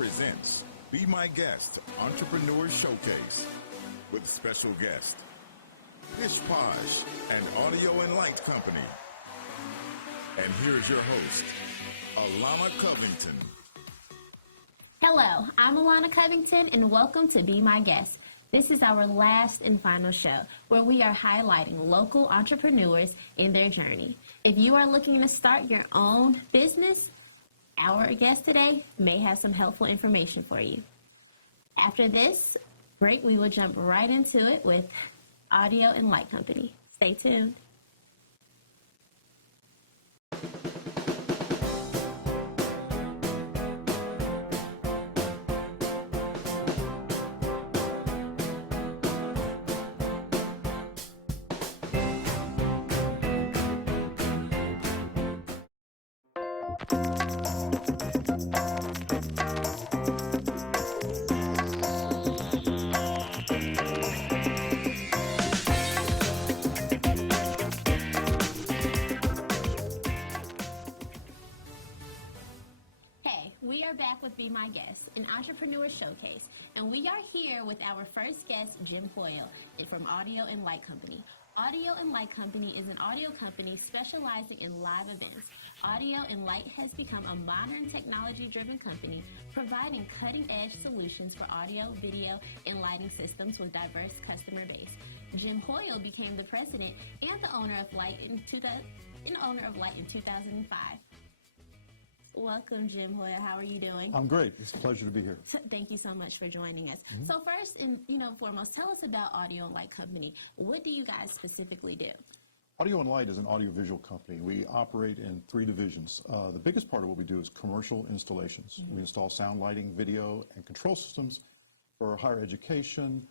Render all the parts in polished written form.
presents Be My Guest Entrepreneur Showcase with special guest Pish, Posh and Audio and Light Company. And here's your host, Alana Covington. Hello, I'm Alana Covington and welcome to Be My Guest. This is our last and final show where we are highlighting local entrepreneurs in their journey. If you are looking to start your own business, our guest today may have some helpful information for you. After this break, we will jump right into it with Audio and Light Company. Stay tuned. We are back with Be My Guest, an entrepreneur showcase, and we are here with our first guest, Jim Hoyle, from Audio and Light Company. Audio and Light Company is an audio company specializing in live events. Audio and Light has become a modern technology-driven company providing cutting-edge solutions for audio, video, and lighting systems with diverse customer base. Jim Hoyle became the president and the owner of Light in 2005. Welcome, Jim Hoyle. How are you doing? I'm great. It's a pleasure to be here. Thank you so much for joining us. So first and foremost, tell us about Audio and Light Company. What do you guys specifically do? Audio and Light is an audiovisual company. We operate in 3 divisions. The biggest part of what we do is commercial installations. We install sound, lighting, video, and control systems for higher education,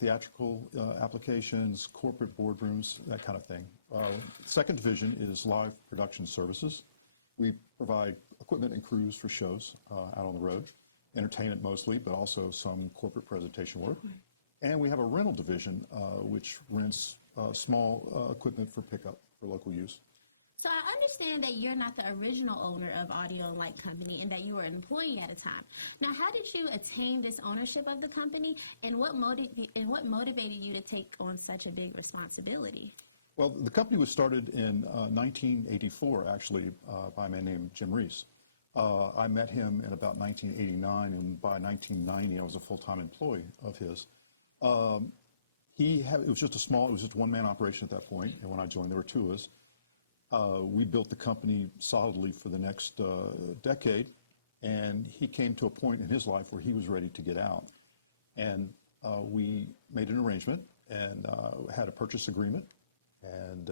theatrical applications, corporate boardrooms, that kind of thing. Second division is live production services. We provide equipment and crews for shows out on the road, entertainment mostly, but also some corporate presentation work. And we have a rental division, which rents small equipment for pickup for local use. So I understand that you're not the original owner of Audio and Light Company and that you were an employee at a time. Now, how did you attain this ownership of the company, and what motivated you to take on such a big responsibility? Well, the company was started in 1984, actually, by a man named Jim Reese. I met him in about 1989, and by 1990, I was a full-time employee of his. It was just a one-man operation at that point, and when I joined, there were 2 of us. We built the company solidly for the next decade, and he came to a point in his life where he was ready to get out. And we made an arrangement and had a purchase agreement. And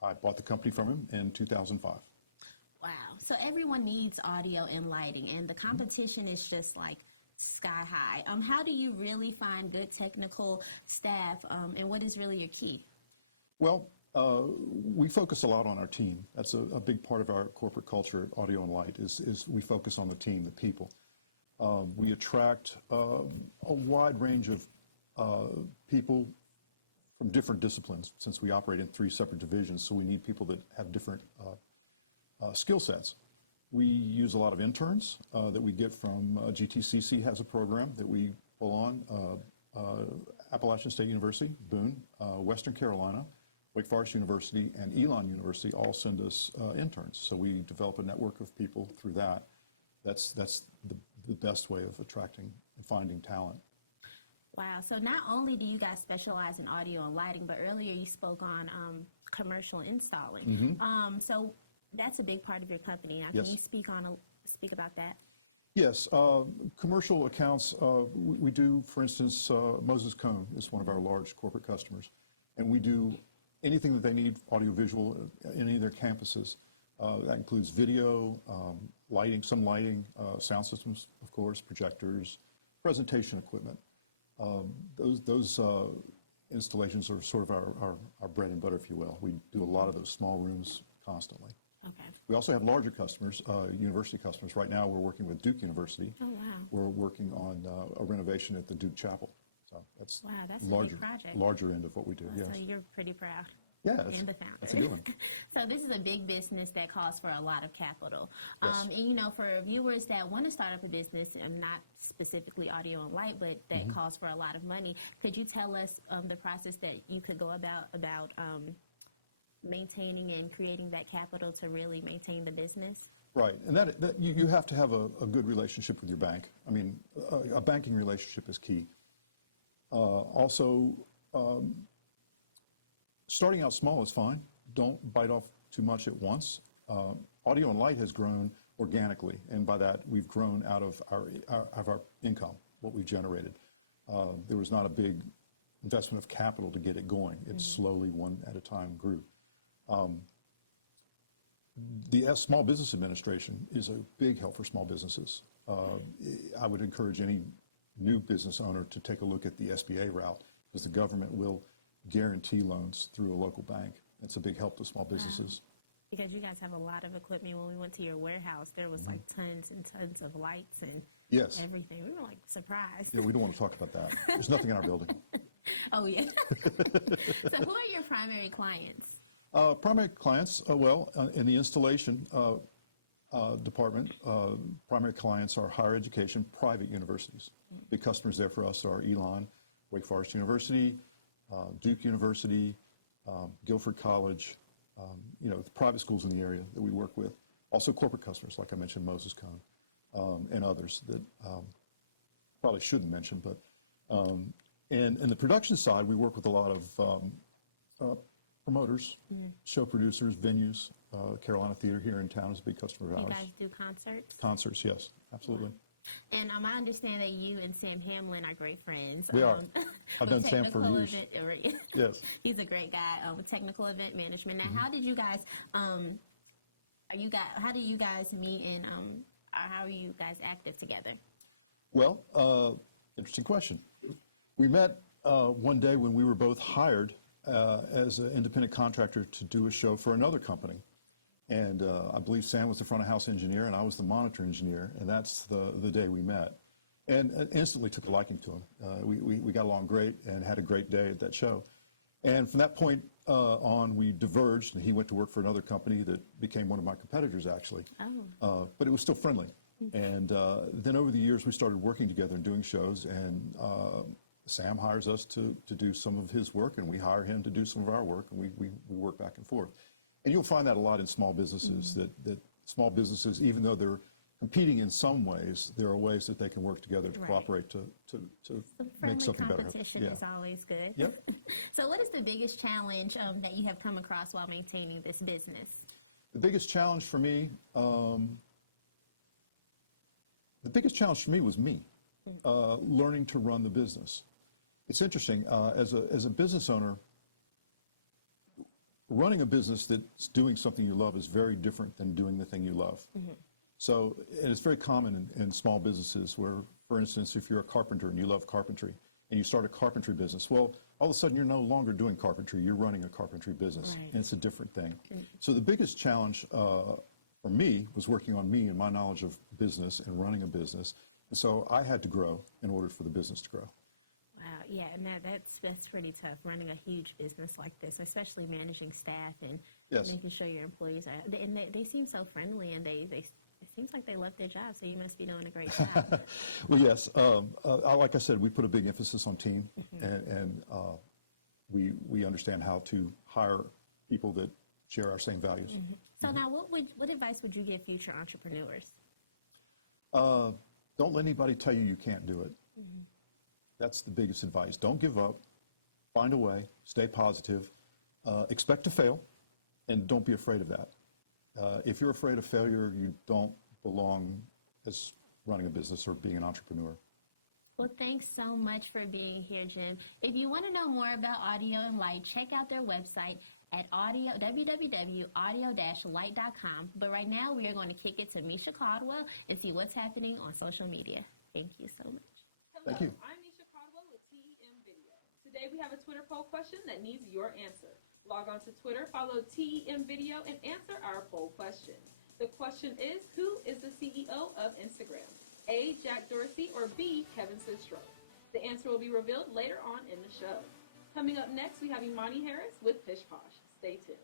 I bought the company from him in 2005. Wow. So everyone needs audio and lighting, and the competition is just like sky high. How do you really find good technical staff, and what is really your key? Well, we focus a lot on our team. That's a big part of our corporate culture at Audio and Light is we focus on the team, the people. We attract a wide range of people from different disciplines, since we operate in 3 separate divisions, so we need people that have different skill sets. We use a lot of interns that we get from GTCC has a program that we pull on, Appalachian State University, Boone, Western Carolina, Wake Forest University, and Elon University all send us interns. So we develop a network of people through that. That's the best way of attracting and finding talent. Wow. So not only do you guys specialize in audio and lighting, but earlier you spoke on commercial installing. So that's a big part of your company. Now, can you speak about that? Yes. Commercial accounts, we do, for instance, Moses Cone is one of our large corporate customers. And we do anything that they need audiovisual in any of their campuses. That includes video, lighting, sound systems, of course, projectors, presentation equipment. Those installations are sort of our bread and butter, if you will. We do a lot of those small rooms constantly. Okay. We also have larger customers, university customers. Right now, we're working with Duke University. Oh, wow. We're working on a renovation at the Duke Chapel. So that's a big project. larger end of what we do. Oh, yes. So you're pretty proud. Yeah, and the founder. that's a good one. So this is a big business that calls for a lot of capital. Yes. And, you know, for viewers that want to start up a business, not specifically audio and light, but that calls for a lot of money, could you tell us the process that you could go about maintaining and creating that capital to really maintain the business? Right, and that you have to have a good relationship with your bank. I mean, a banking relationship is key. Also, starting out small is fine. Don't bite off too much at once. Audio and light has grown organically, and by that we've grown out of our income, what we've generated. There was not a big investment of capital to get it going. It slowly, one at a time, grew. The Small Business Administration is a big help for small businesses. I would encourage any new business owner to take a look at the SBA route, because the government will guarantee loans through a local bank. It's a big help to small businesses. Because you guys have a lot of equipment. When we went to your warehouse, there was like tons and tons of lights and Yes. everything. We were like surprised. Yeah, we don't want to talk about that. There's nothing in our building. Oh, yeah. So who are your primary clients? Primary clients, in the installation department, primary clients are higher education, private universities. Big customers there for us are Elon, Wake Forest University, Duke University, Guilford College, the private schools in the area that we work with. Also corporate customers, like I mentioned, Moses Cone, and others that probably shouldn't mention. But and in the production side, we work with a lot of promoters, show producers, venues. Carolina Theater here in town is a big customer of ours. You guys do concerts? Concerts, yes, absolutely. And I understand that you and Sam Hamlin are great friends. We are. I've known Sam for years. Yes. He's a great guy with technical event management. Now, how did you guys, how do you guys meet and how are you guys active together? Well, interesting question. We met one day when we were both hired as an independent contractor to do a show for another company. And I believe Sam was the front of house engineer and I was the monitor engineer, and that's the day we met. And instantly took a liking to him. We got along great and had a great day at that show. And from that point on, we diverged, and he went to work for another company that became one of my competitors, actually. Oh. But it was still friendly. And then over the years, we started working together and doing shows, and Sam hires us to do some of his work, and we hire him to do some of our work, and we work back and forth. And you'll find that a lot in small businesses, that small businesses, even though they're competing in some ways, there are ways that they can work together to cooperate to make something better. Competition is always good. Yep. So what is the biggest challenge that you have come across while maintaining this business? The biggest challenge for me, was me, learning to run the business. It's interesting, as a business owner, running a business that's doing something you love is very different than doing the thing you love. So, and it's very common in small businesses where, for instance, if you're a carpenter and you love carpentry and you start a carpentry business, well, all of a sudden you're no longer doing carpentry, you're running a carpentry business, and it's a different thing. So the biggest challenge for me was working on me and my knowledge of business and running a business. And so I had to grow in order for the business to grow. Wow, yeah, and that's pretty tough, running a huge business like this, especially managing staff and making sure your employees are, and they seem so friendly, and it seems like they love their job, so you must be doing a great job. Well, yes, like I said, we put a big emphasis on team, and we understand how to hire people that share our same values. So now, what advice would you give future entrepreneurs? Don't let anybody tell you you can't do it. That's the biggest advice. Don't give up. Find a way. Stay positive. Expect to fail, and don't be afraid of that. If you're afraid of failure, you don't belong as running a business or being an entrepreneur. Well, thanks so much for being here, Jim. If you want to know more about Audio and Light, check out their website at www.audio-light.com. But right now, we are going to kick it to Misha Caldwell and see what's happening on social media. Thank you so much. Hello, Thank you. I'm Misha Caldwell with TEM Video. Today we have a Twitter poll question that needs your answer. Log on to Twitter, follow TEM Video, and answer our poll question. The question is, who is the CEO of Instagram? A, Jack Dorsey, or B, Kevin Systrom? The answer will be revealed later on in the show. Coming up next, we have Imani Harris with Pish Posh. Stay tuned.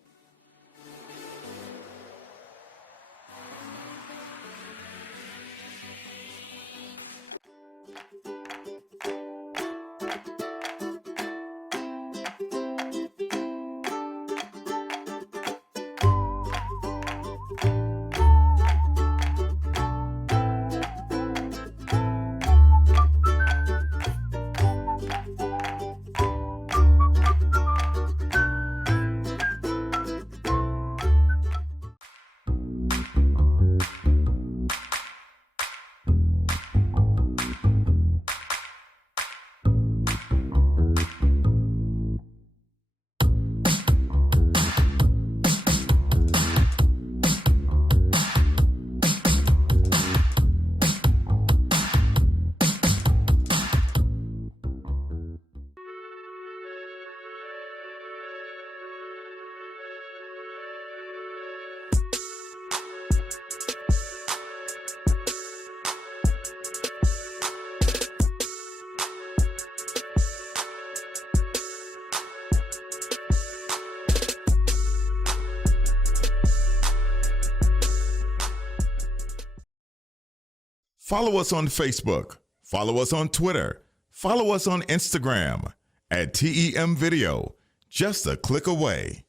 Follow us on Facebook. Follow us on Twitter. Follow us on Instagram at TEM Video. Just a click away.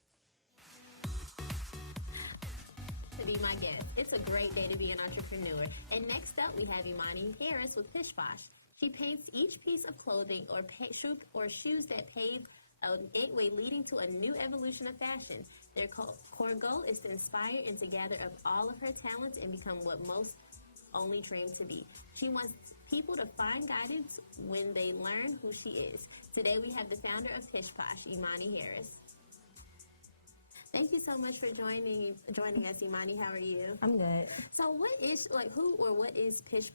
To be my guest. It's a great day to be an entrepreneur. And next up, we have Imani Harris with Pish. She paints each piece of clothing or shoes that pave a gateway leading to a new evolution of fashion. Their core goal is to inspire and to gather up all of her talents and become what most only dream to be. She wants people to find guidance when they learn who she is. Today we have the founder of Pish, Imani Harris. Thank you so much for joining us, Imani. How are you? I'm good. So what is what is Pish?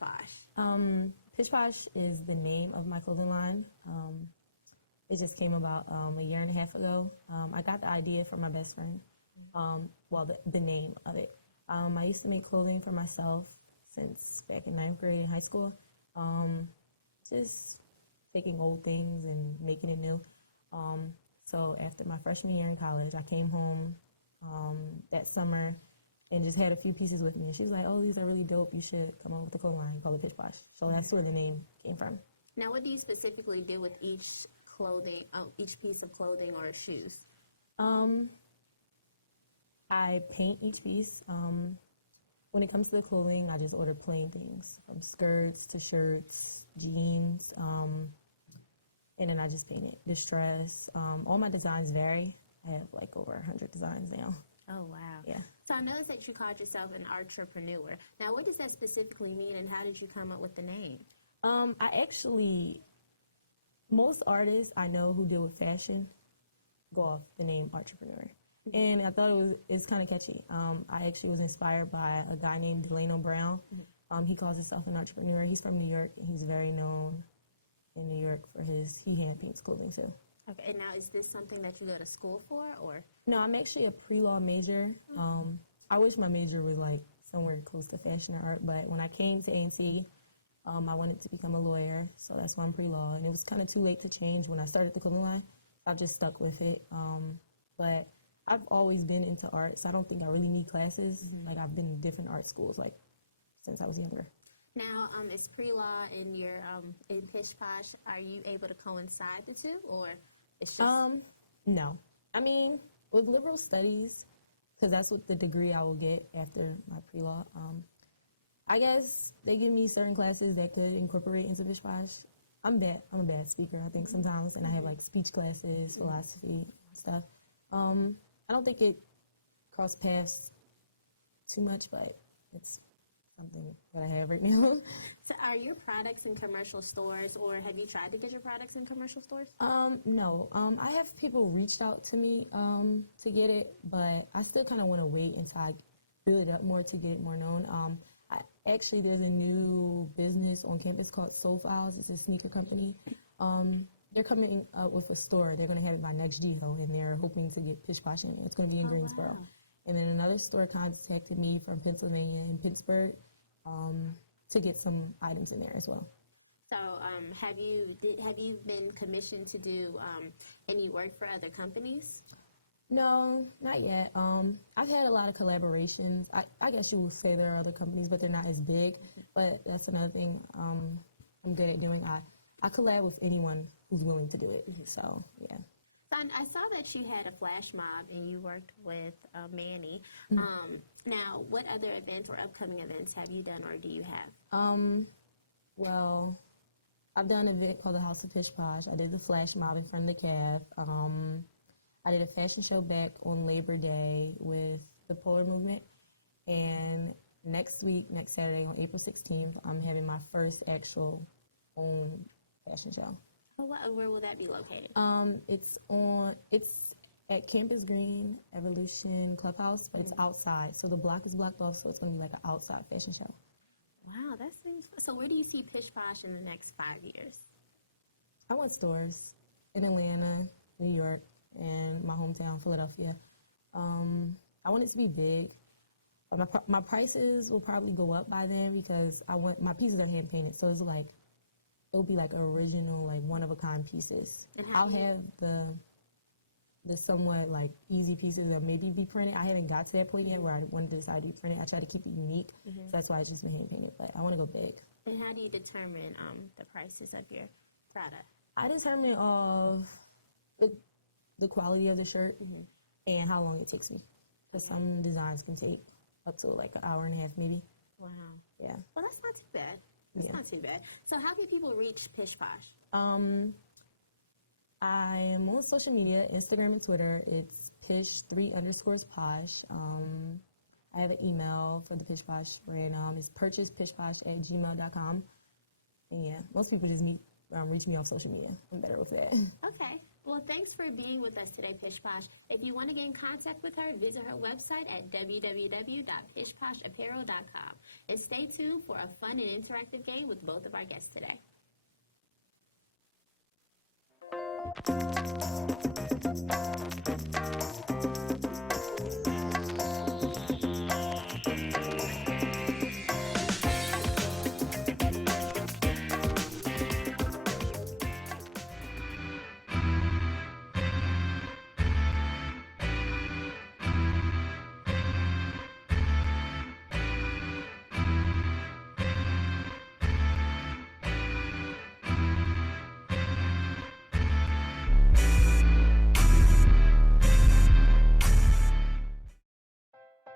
Pish is the name of my clothing line. It just came about a year and a half ago. I got the idea from my best friend. The name of it. I used to make clothing for myself since back in 9th grade in high school. Just taking old things and making it new. So after my freshman year in college, I came home that summer and just had a few pieces with me. And she was like, "Oh, these are really dope. You should come up with a clothing line called Pish." So that's where the name came from. Now, what do you specifically do with each piece of clothing or shoes? I paint each piece. When it comes to the clothing, I just order plain things, from skirts to shirts, jeans, and then I just paint it. Distress. All my designs vary. I have like over 100 designs now. Oh, wow. Yeah. So I noticed that you called yourself an entrepreneur. Now, what does that specifically mean, and how did you come up with the name? Most artists I know who deal with fashion go off the name entrepreneur. And I thought it's kind of catchy. I actually was inspired by a guy named Delano Brown. He calls himself an entrepreneur. He's from New York, and he's very known in New York for he hand paints clothing too. Okay, and now is this something that you go to school for, or? No, I'm actually a pre-law major. I wish my major was like somewhere close to fashion or art, but when I came to A&T, I wanted to become a lawyer, so that's why I'm pre-law. And it was kind of too late to change when I started the clothing line. I just stuck with it. But I've always been into art, so I don't think I really need classes. Like, I've been in different art schools, like, since I was younger. Now, is pre-law in your in Pish Posh, are you able to coincide the two, or it's just? No. I mean, with liberal studies, because that's what the degree I will get after my pre-law, I guess they give me certain classes that could incorporate into Pish Posh. I'm a bad speaker, I think, sometimes, and I have, like, speech classes, philosophy, stuff. I don't think it crossed paths too much, but it's something that I have right now. So are your products in commercial stores, or have you tried to get your products in commercial stores? No. I have people reached out to me to get it, but I still kind of want to wait until I build it up more to get it more known. Actually, there's a new business on campus called Soul Files. It's a sneaker company. They're coming up with a store. They're going to have it by next GEHO, and they're hoping to get Pish Posh in. It's going to be in Greensboro. Wow. And then another store contacted me from Pennsylvania and Pittsburgh to get some items in there as well. So have you been commissioned to do any work for other companies? No, not yet. I've had a lot of collaborations. I guess you would say there are other companies, but they're not as big. But that's another thing I'm good at doing. I collab with anyone who's willing to do it. So, yeah. Son, I saw that you had a flash mob and you worked with Manny. Now, what other events or upcoming events have you done or do you have? Well, I've done an event called the House of Pish Posh. I did the flash mob in front of the cab. I did a fashion show back on Labor Day with the Polar Movement. And next week, next Saturday on April 16th, I'm having my first actual own fashion show. Oh, wow. Where will that be located? It's at Campus Green Evolution Clubhouse, but it's outside. So the block is blocked off, so it's going to be like an outside fashion show. Wow, that seems fun. So where do you see Pish Posh in the next 5 years? I want stores in Atlanta, New York, and my hometown, Philadelphia. I want it to be big. My prices will probably go up by then because my pieces are hand painted, so it'll be like original, like one of a kind pieces. I'll have the somewhat like easy pieces that maybe be printed. I haven't got to that point yet where I wanted to decide to be printed. I try to keep it unique, so that's why it's just been hand painted. But I want to go big. And how do you determine the prices of your product? I determine of the quality of the shirt and how long it takes me. Because some designs can take up to like an hour and a half, maybe. Wow. Yeah. Well, that's not too bad. That's not too bad. So how can people reach Pish Posh? I am on social media, Instagram and Twitter. It's Pish3_Posh. I have an email for the Pish Posh brand. It's purchasepishposh@gmail.com. And yeah, most people just reach me off social media. I'm better with that. Okay. Well, thanks for being with us today, Pish Posh. If you want to get in contact with her, visit her website at www.pishposhapparel.com. And stay tuned for a fun and interactive game with both of our guests today.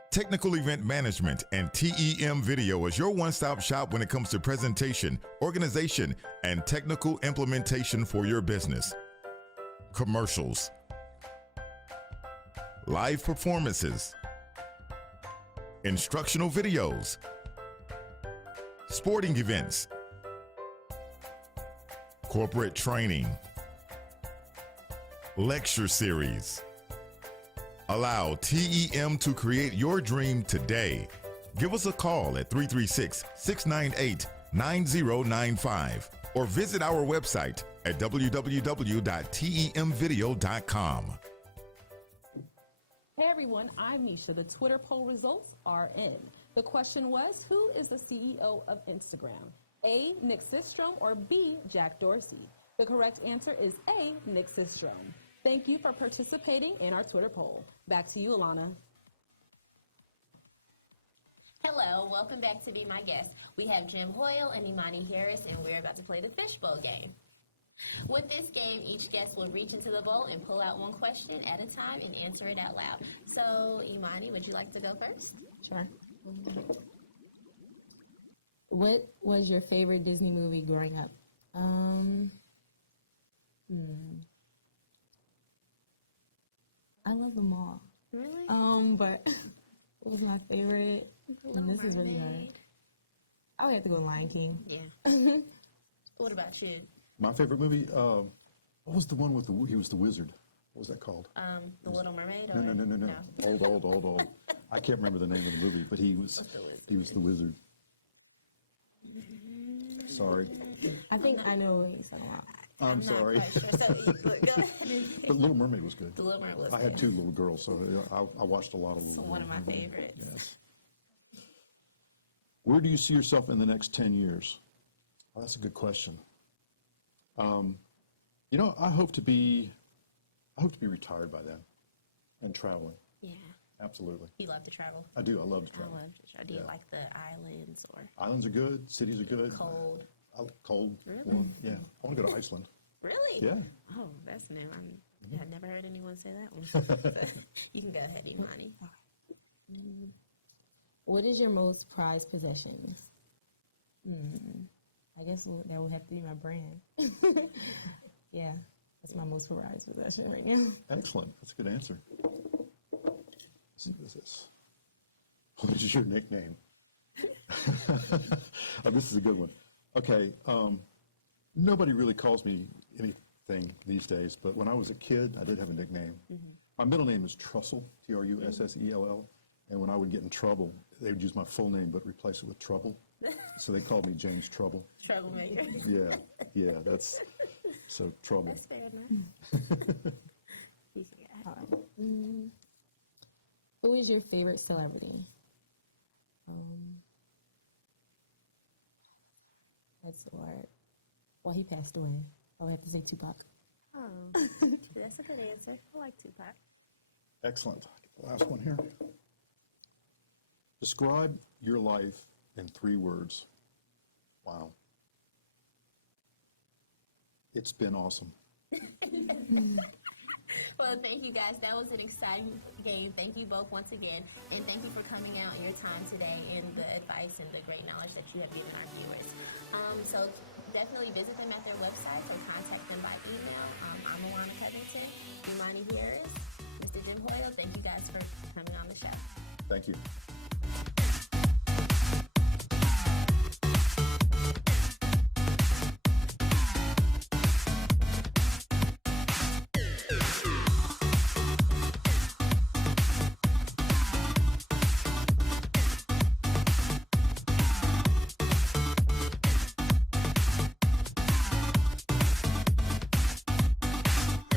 Technical Event Management and TEM Video is your one-stop shop when it comes to presentation, organization, and technical implementation for your business. Commercials, live performances, instructional videos, sporting events, corporate training, lecture series. Allow TEM to create your dream today. Give us a call at 336-698-9095 or visit our website at www.temvideo.com. Hey everyone, I'm Nisha. The Twitter poll results are in. The question was, who is the CEO of Instagram? A, Nick Systrom, or B, Jack Dorsey? The correct answer is A, Nick Systrom. Thank you for participating in our Twitter poll. Back to you, Alana. Hello, welcome back to Be My Guest. We have Jim Hoyle and Imani Harris, and we're about to play the fishbowl game. With this game, each guest will reach into the bowl and pull out one question at a time and answer it out loud. So, Imani, would you like to go first? Sure. What was your favorite Disney movie growing up? I love them all. Really? But what was my favorite? And this is really hard. I would have to go Lion King. Yeah. What about you? My favorite movie, what was the one with he was the wizard? What was that called? The Little Mermaid? No. Old. I can't remember the name of the movie, but he was the wizard. Sorry. I think I know what he's talking about. I'm sorry. Not quite sure. So, go ahead. But Little Mermaid was good. The Little Mermaid was I had good. 2 little girls, so I watched a lot of Little One of my Mermaid. favorites. Yes. Where do you see yourself in the next 10 years? Well, that's a good question. I hope to be retired by then. and traveling. Yeah. Absolutely. You love to travel. I do. I love to I travel. love to travel. Do you Yeah. like the islands or Islands are good. Cities are good. cold? Cold. Really? Warm. Yeah. I want to go to Iceland. Really? Yeah. Oh, that's new. I've never heard anyone say that one. You can go ahead, Imani. What is your most prized possessions? I guess that would have to be my brand. Yeah, that's my most prized possession right now. Excellent. That's a good answer. Let's see, what is this? What is your nickname? Oh, this is a good one. Okay. Nobody really calls me anything these days, but when I was a kid, I did have a nickname. My middle name is Trussell, Trussell, and when I would get in trouble, they would use my full name but replace it with Trouble. So they called me James Trouble. Troublemaker. Yeah, that's so Trouble. That's fair enough. Who is your favorite celebrity? That's hard. Well, he passed away. I would have to say Tupac. Oh, that's a good answer. I like Tupac. Excellent. The last one here. Describe your life in 3 words. Wow. It's been awesome. Well, thank you guys. That was an exciting game. Thank you both once again. And thank you for coming out and your time today and the advice and the great knowledge that you have given our viewers. So definitely visit them at their website or contact them by email. I'm Alana Covington, Imani Harris, Mr. Jim Hoyle. Thank you guys for coming on the show. Thank you.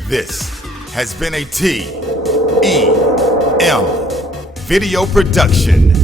This has been a TEM video production.